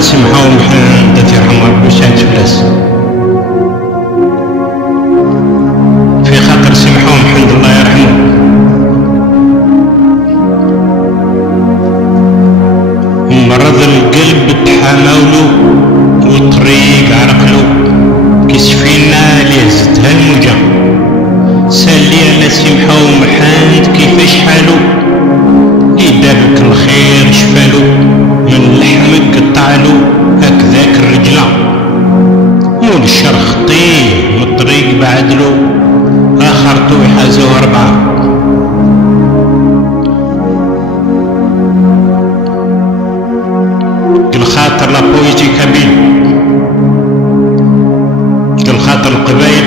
خاطر سمحوا محمد يرحم ربي وسعد فلاس، في خاطر سمحوا محمد الله يرحمه. مرض القلب تحماولو والطريق عرقلو، كيسفينا ليه زدها الموجة، سالي على سمحوا محمد كيفاش حالو، يدارلك الخير شفالو، من لحمك قطعلو هكذاك الرجلة، مول الشر خطيه من الطريق بعدلو، اخرتو يحازوه 4. كل خاطر لا بويتي كابيل، كل خاطر القبايل،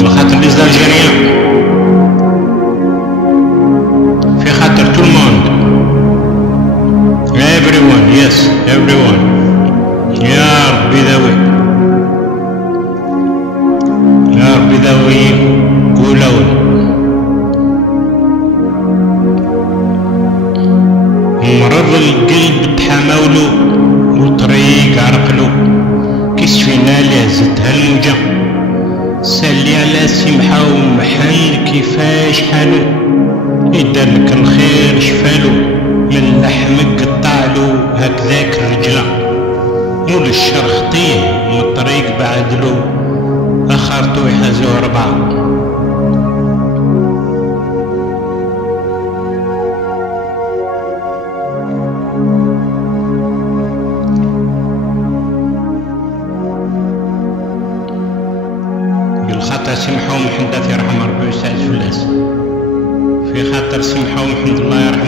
كل خاطر لي زالجيريان، في خاطر تو الموند، everyone, yes everyone. يا ربي ذوي، يا ربي ذوي قولون. مرض القلب تحماولو وطريق عرقلو، كيسفينا ليه زدها الموجة، سالي على سمحة ومحل كيفاش حالو، يدارلك الخير شفالو، من لحمك قطعلو هكذاك الرجلة، مول الشر خطيه من الطريق بعدلو، اخرتو يحازوه 4. بالخاطر سمحوا محمد يرحم ربي وسعد فلاس، في خاطر سمحوا محمد الله يرحمه.